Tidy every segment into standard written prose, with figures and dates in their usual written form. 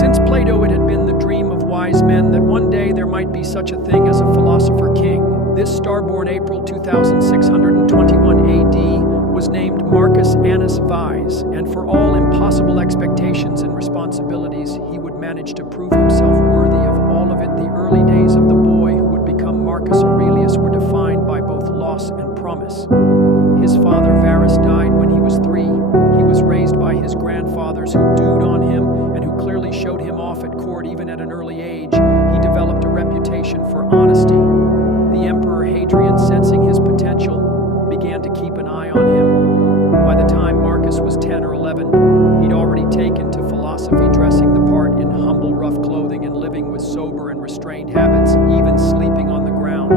Since Plato, it had been the dream of wise men that one day there might be such a thing as a philosopher king. This star-born April 2621 AD was named Marcus Annus Vies, and for all impossible expectations and responsibilities, he would manage to prove himself worthy of all of it. The early days of the boy who would become Marcus Aurelius were defined by both loss and promise. His father Varus died when he was 3. He was raised by his grandfathers who dude on him and who clearly showed him off at court even at an early age. He developed a reputation for honesty. The Emperor Hadrian, sensing his potential, began to keep an eye on him. By the time Marcus was 10 or 11, he'd already taken to philosophy, dressing the part in humble, rough clothing and living with sober and restrained habits, even sleeping on the ground.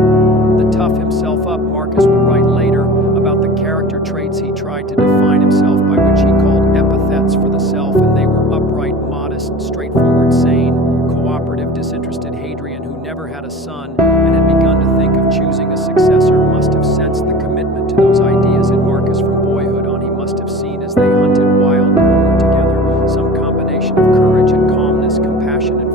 The tough himself up, Marcus would write later about the character traits he tried to define himself by, which he called epithets for the self, and they were upright, modest, straightforward, sane, cooperative, disinterested. Hadrian, who never had a son and had begun to think of choosing a successor, must have sensed the commitment to those ideas in Marcus from boyhood on. He must have seen as they hunted wild boar together some combination of courage and calmness, compassion and